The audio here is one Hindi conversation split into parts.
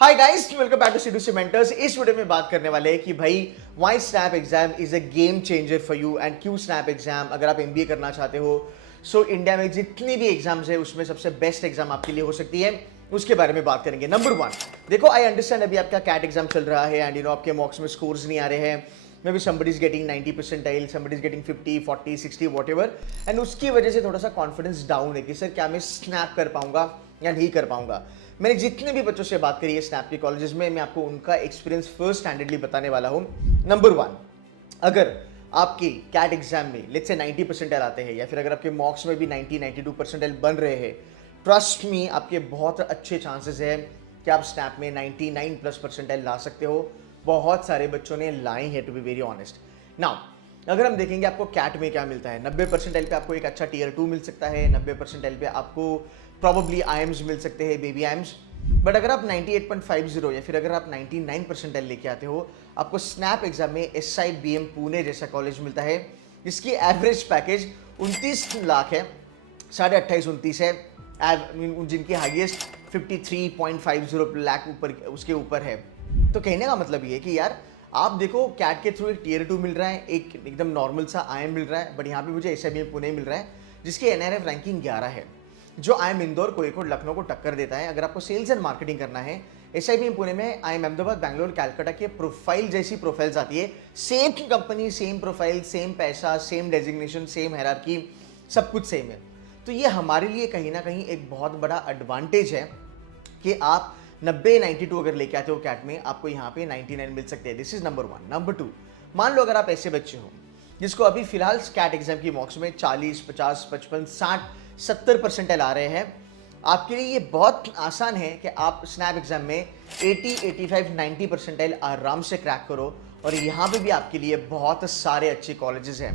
Hi guys, welcome back to CDC mentors. इस वीडियो में बात करने वाले हैं कि भाई why snap exam is a game changer for you and क्यों स्नैप एग्जाम अगर आप एमबीए करना चाहते हो। सो इंडिया में जितनी भी एग्जाम्स है उसमें सबसे बेस्ट एग्जाम आपके लिए हो सकती है, उसके बारे में बात करेंगे। नंबर वन, देखो आई अंडरस्टैंड अभी आपका कैट एग्जाम चल रहा है एंड आपके मॉक्स में स्कोर्स नहीं आ रहे हैं। May be somebody is getting 90 percentile, somebody is getting 50, 40, 60 whatever, and उसकी वजह से थोड़ा सा कॉन्फिडेंस डाउन है कि सर क्या मैं स्नैप कर पाऊंगा या नहीं कर पाऊंगा। मैंने जितने भी बच्चों से बात करी है स्नैप के कॉलेजेस में, मैं आपको उनका एक्सपीरियंस फर्स्ट हैंडेडली बताने वाला हूँ। नंबर वन, अगर आपकी कैट एग्जाम में लेट्स से 90 परसेंटाइल आते हैं या फिर अगर आपके मॉक्स में भी 90 92 परसेंटाइल बन रहे हैं, ट्रस्ट मी आपके बहुत अच्छे चांसेस है कि आप स्नैप में 99 प्लस परसेंटाइल ला सकते हो। बहुत सारे बच्चों ने लाए हैं, to be very honest. Now अगर हम देखेंगे आपको कैट में क्या मिलता है, 90 परसेंटाइल पे आपको एक अच्छा टीयर 2 मिल सकता है, 90 परसेंटाइल पे आपको प्रॉबली आईएम्स मिल सकते हैं, बेबी आईएम्स। बट अगर आप 98.50 या फिर अगर आप 99 परसेंटाइल लेके आते हो, आपको स्नैप एग्जाम में SIBM पुणे जैसा कॉलेज मिलता है जिसकी एवरेज पैकेज 29 लाख है, 28.5 है, जिनकी हाईएस्ट 53.50 लाख ऊपर उसके ऊपर है। तो कहने का मतलब ये है कि यार आप देखो कैट के थ्रू एक टीयर 2 मिल रहा है, एक एकदम नॉर्मल सा आईएम मिल रहा है, बट यहाँ पे मुझे SIBM पुणे मिल रहा है जिसकी NRF रैंकिंग 11 है, जो आईएम इंदौर, कोझिकोड, लखनऊ को टक्कर देता है। अगर आपको सेल्स एंड मार्केटिंग करना है, SIBM पुणे में आईएम अहमदाबाद, बैंगलोर, कैलकाटा के प्रोफाइल जैसी प्रोफाइल्स आती है। Same company, same profile, same पैसा, सेम डेजिग्नेशन, सेम हायरार्की, सब कुछ सेम है। तो ये हमारे लिए कहीं ना कहीं एक बहुत बड़ा एडवांटेज है कि आप 90-92 अगर लेके आते हो कैट में, आपको यहाँ पे 99 मिल सकते हैं। This is number one. Number two, मान लो अगर आप ऐसे बच्चे हो जिसको अभी फिलहाल कैट एग्जाम की मॉक्स में 40, 50, 55, 60, 70 परसेंटाइल आ रहे हैं, आपके लिए ये बहुत आसान है कि आप स्नैप एग्जाम में 80, 85, 90 परसेंटाइल आराम से क्रैक करो। और यहाँ पे भी आपके लिए बहुत सारे अच्छे कॉलेजेस हैं।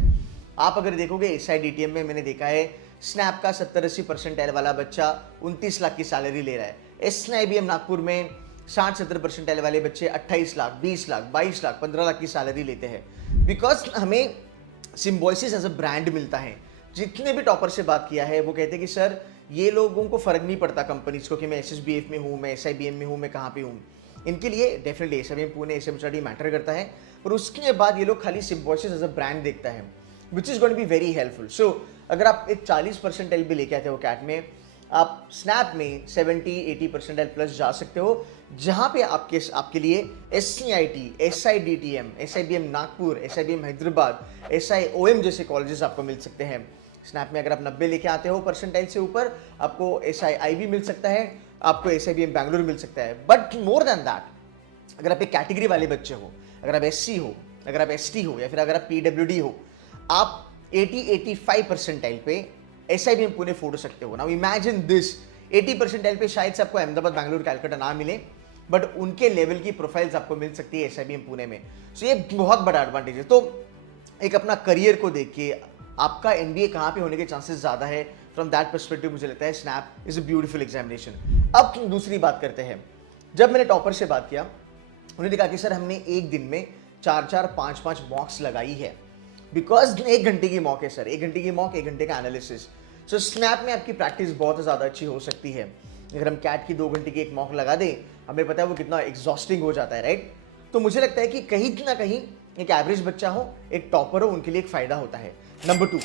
आप अगर देखोगे SIDTM में मैंने देखा है स्नैप का 70-80 परसेंटाइल वाला बच्चा 29 लाख की सैलरी ले रहा है। SIBM नागपुर में 60-70 परसेंटाइल वाले बच्चे 28 लाख, 20 लाख, 22 लाख, 15 लाख की सैलरी लेते हैं। बिकॉज हमें सिम्बोसिस एज अ ब्रांड मिलता है। जितने भी टॉपर से बात किया है वो कहते हैं कि सर ये लोगों को फर्क नहीं पड़ता कंपनीज को कि मैं SSBF में हूँ, मैं SIBM में हूँ, मैं कहाँ पे हूँ। इनके लिए definitely SIBM Pune, SM study matter करता है, पर उसके बाद ये लोग खाली सिम्बोसिस एज अ ब्रांड देखता है, which is going to be very helpful. So अगर आप एक 40 परसेंटाइल भी लेके आते हो कैट में, आप स्नैप में 70-80 परसेंटाइल प्लस जा सकते हो, जहां पे आपके लिए SCIT, SIDTM, SIBM Nagpur, SIBM Hyderabad, SIOM जैसे कॉलेजेस आपको मिल सकते हैं। स्नैप में अगर आप 90 लेके आते हो परसेंटाइल से ऊपर, आपको SIIB मिल सकता है, आपको SIBM बैंगलोर मिल सकता है। बट मोर देन दैट, अगर आप एक कैटेगरी वाले बच्चे हो, अगर आप SC हो, अगर आप ST हो या फिर अगर आप PWD हो, आप 80-85 परसेंटाइल पे SIBM पुणे फोड़ सकते हो। नाउ इमेजिन दिस, 80 परसेंटाइल पे शायद से आपको अहमदाबाद, बैंगलोर, कैलकाटा ना मिले, बट उनके लेवल की प्रोफाइल्स आपको मिल सकती है SIBM पुणे में। सो ये बहुत बड़ा एडवांटेज है। तो एक अपना करियर को देख के आपका MBA कहाँ पे होने के चांसेस ज़्यादा है, फ्रॉम दैट पर्सपेक्टिव मुझे लगता है snap is a beautiful examination. अब दूसरी बात करते हैं। जब मैंने टॉपर से बात किया, उन्होंने कहा कि सर हमने एक दिन में 4-4, 5-5 मॉक्स लगाई है, बिकॉज 1 घंटे की मॉक है सर, 1 घंटे की मॉक, 1 घंटे का एनालिसिस। सो स्नैप में आपकी प्रैक्टिस बहुत ज़्यादा अच्छी हो सकती है। अगर हम कैट की 2 घंटे की एक मॉक लगा दें, हमें पता है वो कितना एग्जॉस्टिंग हो जाता है, राइट। तो मुझे लगता है कि कहीं ना कहीं एक एवरेज बच्चा हो, एक टॉपर हो, उनके लिए एक फ़ायदा होता है। नंबर 2,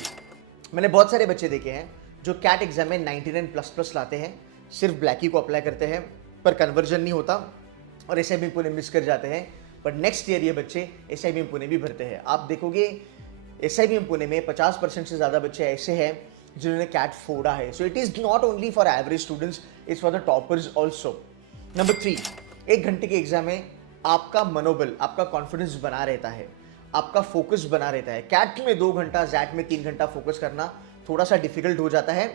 मैंने बहुत सारे बच्चे देखे हैं जो कैट एग्जाम में 99++ लाते हैं, सिर्फ ब्लैकी को अप्लाई करते हैं पर कन्वर्जन नहीं होता और SIBM पुणे मिस कर जाते हैं। बट नेक्स्ट ईयर ये बच्चे SIBM पुणे भी भरते हैं। आप देखोगे SIBM पुणे में 50% से ज़्यादा बच्चे ऐसे हैं जिन्होंने कैट फोड़ा है। So it is not only for average students, it's for the toppers also. Number 3, 1 घंटे के एग्जाम में आपका मनोबल, आपका कॉन्फिडेंस बना रहता है, आपका फोकस बना रहता है। कैट में 2 घंटा, जैट में 3 घंटा फोकस करना थोड़ा सा डिफिकल्ट हो जाता है,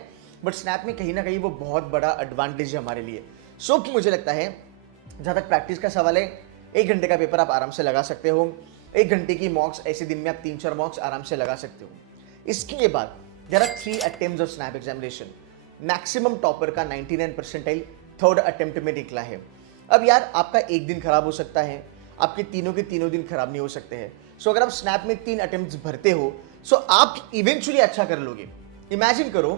बट स्नैप में कहीं ना कहीं वो बहुत बड़ा एडवांटेज है हमारे लिए। सो मुझे लगता है जहाँ तक प्रैक्टिस का सवाल है, 1 घंटे का पेपर आप आराम से लगा सकते हो। 1 घंटे की मॉक्स, ऐसे दिन में आप 3-4 मॉक्स आराम से लगा सकते हो। इसके बाद there are 3 attempts of snap examination. Maximum topper का 99 परसेंटाइल 3rd अटेम्प्ट में निकला है। अब यार आपका एक दिन खराब हो सकता है, आपके तीनों के तीनों दिन खराब नहीं हो सकते हैं। सो अगर आप स्नैप में 3 अटेम्प्ट्स भरते हो, सो आप इवेंचुअली अच्छा कर लोगे। इमेजिन करो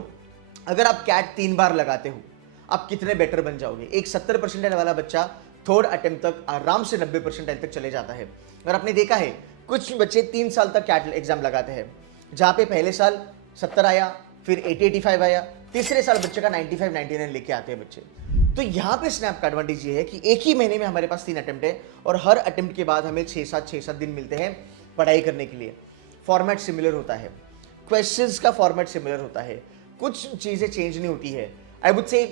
अगर आप कैट 3 बार लगाते हो, आप कितने बेटर बन जाओगे। एक 70 परसेंटाइल वाला बच्चा थर्ड अटेम्प्ट तक आराम से 90% तक चले जाता है। और आपने देखा है कुछ बच्चे 3 साल तक कैट एग्जाम लगाते हैं, जहां पे पहले साल 70 आया, फिर 80-85 आया, तीसरे साल बच्चे का 95-99 लेके आते हैं बच्चे। तो यहाँ पे स्नैप का एडवांटेज ये है कि एक ही महीने में हमारे पास 3 अटेम्प्ट है और हर अटेम्प्ट के बाद हमें 6-7 दिन मिलते हैं पढ़ाई करने के लिए। फॉर्मेट सिमिलर होता है, क्वेश्चंस का फॉर्मेट सिमिलर होता है, कुछ चीजें चेंज नहीं होती है। I would say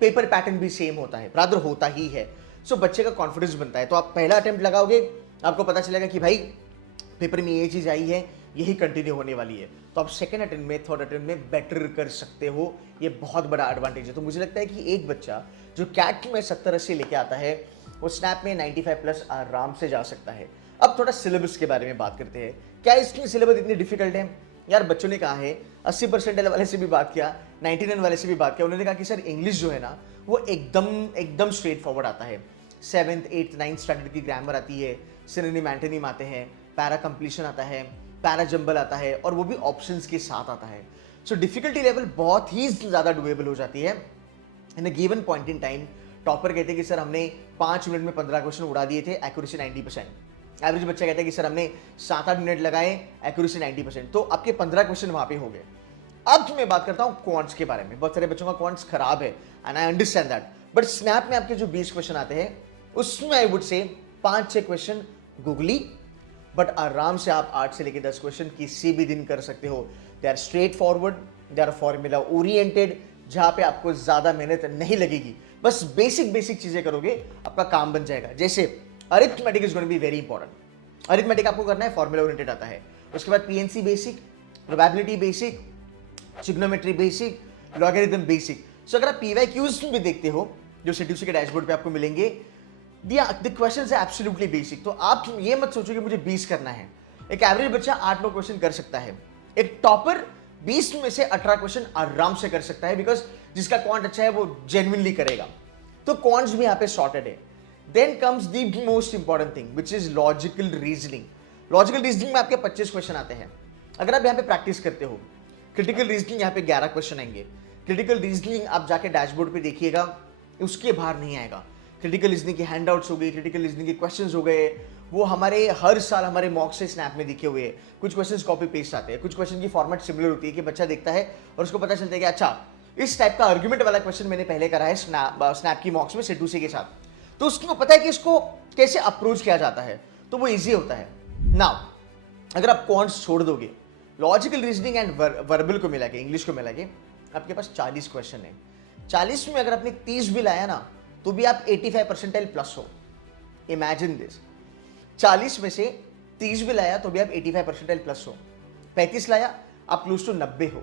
paper pattern भी सेम होता है, रादर होता ही है। सो बच्चे का कॉन्फिडेंस बनता है। तो आप पहला अटेम्प्ट लगाओगे, आपको पता चलेगा कि भाई पेपर में ये चीज आई है, यही कंटिन्यू होने वाली है, तो आप सेकंड अटेम्प्ट में, थर्ड अटेम्प्ट में बेटर कर सकते हो। ये बहुत बड़ा एडवांटेज है। तो मुझे लगता है कि एक बच्चा जो कैट में 70-80 लेके आता है, वो स्नैप में 95+ आराम से जा सकता है। अब थोड़ा सिलेबस के बारे में बात करते हैं। क्या इसकी सिलेबस इतनी डिफिकल्ट है? यार बच्चों ने कहा है, 80% वाले से भी बात किया, 99 वाले से भी बात किया, उन्होंने कहा कि सर इंग्लिश जो है ना वो एकदम स्ट्रेट फॉरवर्ड आता है। 7th, 8th, 9th स्टैंडर्ड की ग्रामर आती है, सिनोनिम एंटोनिम आते हैं, पैरा कंप्लीशन आता है, पैरा जंबल आता है, और वो भी ऑप्शंस के साथ आता है। सो डिफिकल्टी लेवल बहुत ही ज़्यादा डुएबल हो जाती है। In a given point in time topper कहते हैं कि सर हमने 5 मिनट में 15 क्वेश्चन उड़ा दिए थे, एक्यूरेसी 90%। एवरेज बच्चा कहता है कि सर हमने 7-8 मिनट लगाए, एक्यूरेसी 90%। तो आपके 15 क्वेश्चन वहां पे हो गए। अब मैं बात करता हूं क्वांट्स के बारे में। बहुत सारे बच्चों का क्वांट्स खराब है and I understand that, but snap में आपके जो 20 क्वेश्चन आते हैं उसमें I would say 5-6 question googly, but आराम से आप 8 से लेकर 10 क्वेश्चन किसी भी दिन कर सकते हो। They are straight forward, they are formula oriented, जहां पे आपको ज्यादा मेहनत नहीं लगेगी, बस बेसिक चीजें करोगे आपका काम बन जाएगा। जैसे arithmetic is going to be very important. Arithmetic आपको करना है, फॉर्मूला ओरिएंटेड आता है। उसके बाद PNC basic, probability basic, trigonometry basic, logarithm basic. So अगर आप पीवाईक्यूज भी देखते हो जो सीटीसी के डैशबोर्ड पे आपको मिलेंगे, the questions are absolutely basic. तो आप ये मत सोचो कि मुझे 20 करना है। एक एवरेज बच्चा 8-9 क्वेश्चन कर सकता है, एक टॉपर 20 में से 18 क्वेश्चन आराम से कर सकता है, बिकॉज जिसका क्वांट अच्छा है वो जेन्युइनली करेगा। तो क्वांट्स भी यहाँ पे सॉर्टेड है। Then comes the most important thing which is logical reasoning. Logical reasoning में आपके 25 क्वेश्चन आते हैं। अगर आप यहाँ पे प्रैक्टिस करते हो, क्रिटिकल रीजनिंग यहाँ पे 11 क्वेश्चन आएंगे। क्रिटिकल रीजनिंग आप जाके डैशबोर्ड पे देखिएगा, उसके बाहर नहीं आएगा। क्रिटिकल रीजनिंग की हैंडआउट्स हो गई, क्रिटिकल रीजनिंग के क्वेश्चंस हो गए, वो हमारे हर साल हमारे मॉक से स्नैप में दिखे हुए हैं। कुछ क्वेश्चंस कॉपी पेस्ट आते हैं, कुछ क्वेश्चन की फॉर्मेट सिमिलर होती है कि बच्चा देखता है और उसको पता चलता है कि अच्छा इस टाइप का आर्ग्यूमेंट वाला क्वेश्चन मैंने पहले करा है स्नैप की मॉक्स में सेटूसी के साथ, तो उसको पता है कि इसको कैसे अप्रोच किया जाता है, तो वो ईजी होता है। नाउ अगर आप क्वांट्स छोड़ दोगे, लॉजिकल रीजनिंग एंड वर्बल को मिला के, इंग्लिश को मिला के, आपके पास 40 क्वेश्चन है। 40 में अगर आपने 30 भी लाया ना, तो भी आप 85 परसेंटाइल प्लस हो। इमेजिन दिस, 40 में से 30 भी लाया तो भी आप 85 परसेंटाइल प्लस हो। 35 लाया आप क्लोज टू 90 हो।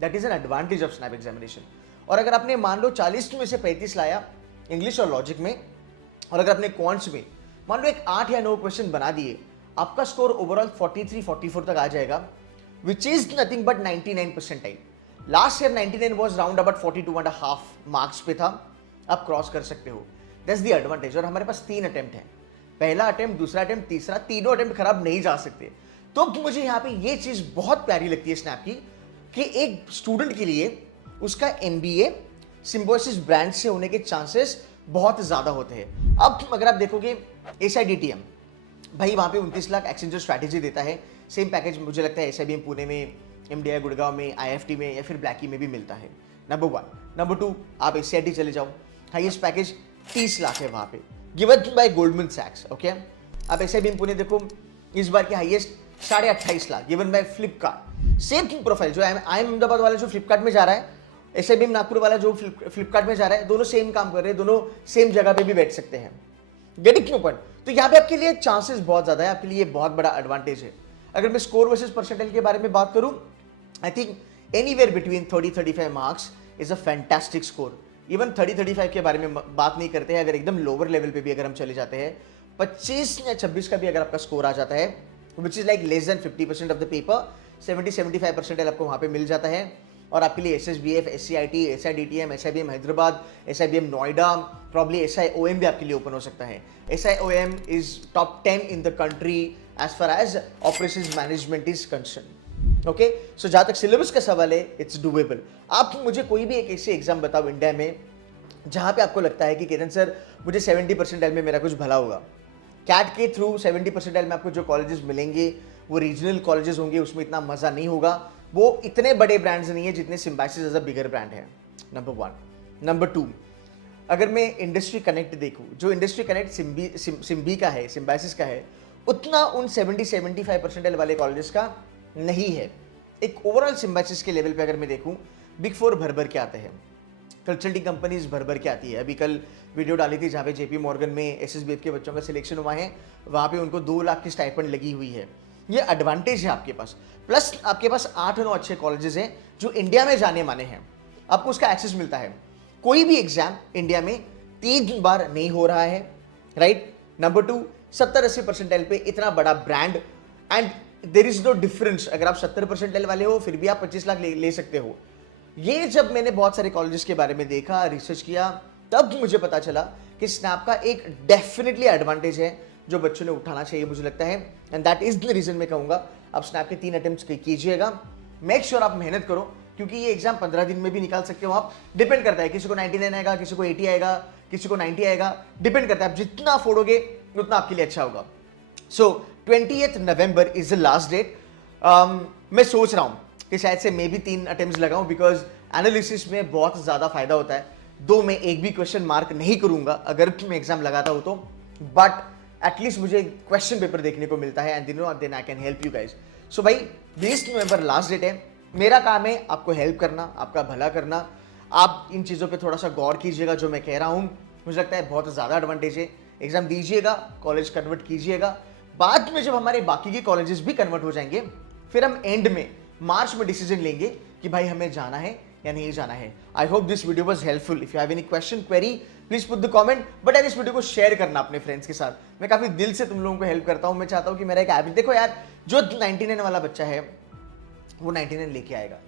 That is an advantage of snap examination. और अगर आपने मान लो 40 में से 35 लाया इंग्लिश और लॉजिक में, और अगर आपने क्वांट्स में मान लो एक 8 या 9 क्वेश्चन बना दिए, आपका स्कोर ओवरऑल 43-44 तक आ जाएगा, which is nothing but 99 percentile. Last year 99 was round about 42.5 marks पे था, आप क्रॉस कर सकते हो। That's the advantage. और हमारे पास 3 अटेम्प्ट है, पहला अटेम्प्ट, दूसरा अटेम्प्ट, तीसरा, तीनों अटेम्प्ट खराब नहीं जा सकते। तो मुझे यहाँ पे ये चीज बहुत प्यारी लगती है स्नैप की, कि एक स्टूडेंट के लिए उसका एमबीए सिम्बोसिस ब्रांड से होने के चांसेस बहुत ज्यादा होते हैं। अब अगर आप देखोगे SIDTM, भाई वहां पे 29 लाख एक्सचेंजर स्ट्रैटेजी देता है। सेम पैकेज मुझे लगता है SIBM पुणे में, MDI गुड़गांव में, IFT में या फिर ब्लैकी में भी मिलता है। नंबर 1। नंबर 2, आप SCIT चले जाओ, हाईएस्ट पैकेज 30 लाख है वहां पे, गिवन बाय गोल्डमैन सैक्स। ओके, आप SIBM पुणे देखो, इस बार की highest 28.5 lakh given by Flipkart. Same profile जो IIM अहमदाबाद वाला जो फ्लिपकार्ट में जा रहा है, SIBM नागपुर वाला जो फ्लिपकार्ट में जा रहा है, दोनों सेम काम कर रहे हैं, दोनों सेम जगह पे भी बैठ सकते हैं। Getting no point. तो यहाँ पे आपके लिए चांसेस बहुत ज्यादा है, आपके लिए बहुत बड़ा एडवांटेज है। अगर मैं स्कोर वर्सेस परसेंटाइल के बारे में बात करूं, I think anywhere between 30-35 marks is a fantastic score. Even 30-35 के बारे में बात नहीं करते हैं, अगर एकदम लोअर लेवल पे भी अगर हम चले जाते हैं, 25 या 26 का भी अगर आपका स्कोर आ जाता है, which is like less than 50% of the paper, 70-75% आपको वहां पे मिल जाता है। और आपके लिए SSBF, SCIT, SIDTM, SIBM Hyderabad, SIBM Noida, probably SIOM भी आपके लिए ओपन हो सकता है। SIOM is top 10 in the country as far as operations management is concern. Okay, so जहां तक सिलेबस का सवाल है, इट्स डूएबल। आप मुझे कोई भी एक ऐसे एग्जाम बताओ इंडिया में जहाँ पे आपको लगता है कि केतन सर मुझे 70 परसेंटाइल में मेरा कुछ भला होगा, कैट के थ्रू 70 परसेंटाइल में आपको जो कॉलेजेस मिलेंगे वो रीजनल कॉलेजेस होंगे, उसमें इतना मज़ा नहीं होगा, वो इतने बड़े ब्रांड्स नहीं है जितने Symbiosis as a bigger brand है, नंबर 1। नंबर 2, अगर मैं इंडस्ट्री कनेक्ट देखूँ, जो इंडस्ट्री कनेक्ट सिम्बी का है, सिम्बायसिस का है, उतना उन 70-75 परसेंटाइल वाले कॉलेजेस का नहीं है। एक ओवरऑल सिम्बायसिस के लेवल पे अगर मैं देखूँ, बिग 4 भर भर के आते हैं, कंसल्टिंग कंपनीज भर भर के आती है। अभी कल वीडियो डाली थी जहाँ पे जेपी मॉर्गन में एसएसबीएफ के बच्चों का सिलेक्शन हुआ है, वहाँ पे उनको 2 लाख की स्टाइपेंड लगी हुई है। ये एडवांटेज है आपके पास, प्लस आपके पास 8-9 अच्छे कॉलेजेस हैं जो इंडिया में जाने माने हैं, आपको उसका एक्सेस मिलता है। कोई भी एग्जाम इंडिया में 3 बार नहीं हो रहा है, राइट। नंबर 2, 70-80 परसेंटाइल पे इतना बड़ा brand, and there is no difference. अगर आप 70 परसेंटाइल वाले हो फिर भी आप 25 लाख ले सकते हो। ये जब मैंने बहुत सारे कॉलेजेस के बारे में देखा, रिसर्च किया, तब मुझे पता चला कि स्नैप का एक डेफिनेटली एडवांटेज है जो बच्चों ने उठाना चाहिए, मुझे लगता है। And that is the reason मैं कहूँगा आप स्नैप के 3 अटेम्प्ट्स कीजिएगा। मेक श्योर आप मेहनत करो, क्योंकि ये एग्जाम 15 दिन में भी निकाल सकते हो आप। डिपेंड करता है, किसी को 99 आएगा, किसी को 80 आएगा, किसी को 90 आएगा, डिपेंड करता है। आप जितना फोड़ोगे उतना आपके लिए अच्छा होगा। So 20 November is the last date. मैं सोच रहा हूँ कि शायद से मैं भी 3 अटेम्प्ट्स लगाऊं, बिकॉज एनालिसिस में बहुत ज़्यादा फायदा होता है। दो मैं एक भी क्वेश्चन मार्क नहीं करूंगा अगर मैं एग्जाम लगाता हूं तो, बट एटलीस्ट मुझे क्वेश्चन पेपर देखने को मिलता है, and then I can help you guys. So भाई 20 नवंबर लास्ट डेट है। मेरा काम है आपको हेल्प करना, आपका भला करना। आप इन चीज़ों पे थोड़ा सा गौर कीजिएगा जो मैं कह रहा हूँ, मुझे लगता है बहुत ज़्यादा एडवांटेज है। एग्जाम दीजिएगा, कॉलेज कन्वर्ट कीजिएगा, बाद में जब हमारे बाकी के कॉलेजेस भी कन्वर्ट हो जाएंगे फिर हम एंड में मार्च में डिसीजन लेंगे कि भाई हमें जाना है या नहीं जाना है। I hope this video was helpful. If you have any question, query, please put the comment, but यार इस वीडियो को शेयर करना अपने फ्रेंड्स के साथ। मैं काफी दिल से तुम लोगों को हेल्प करता हूं। मैं चाहता हूं कि मेरा एक हैबिट, देखो यार, जो 99 वाला बच्चा है वो 99 लेके आएगा,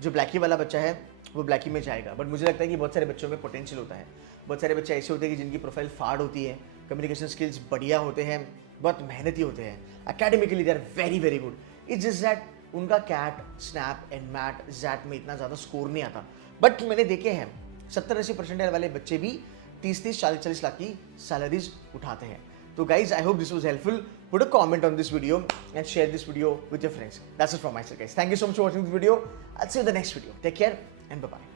जो ब्लैकी वाला बच्चा है वो ब्लैकी में जाएगा। बट मुझे लगता है कि बहुत सारे बच्चों में पोटेंशियल होता है। बहुत सारे बच्चे ऐसे होते हैं कि जिनकी प्रोफाइल फाड़ होती है, कम्युनिकेशन स्किल्स बढ़िया होते हैं, बहुत मेहनती होते हैं, academically they are very very good. It's just that उनका CAT, SNAP and MAT, XAT में इतना ज़्यादा स्कोर नहीं आता। बट मैंने देखे हैं 70-80 परसेंटाइल वाले बच्चे भी 30-30, 40-40 लाख की सैलरीज उठाते हैं। तो guys, I hope this was helpful. Put a comment on this video and share this video with your friends. That's it from myself, guys. Thank you so much for watching this video. I'll see you in the next video. Take care and bye-bye.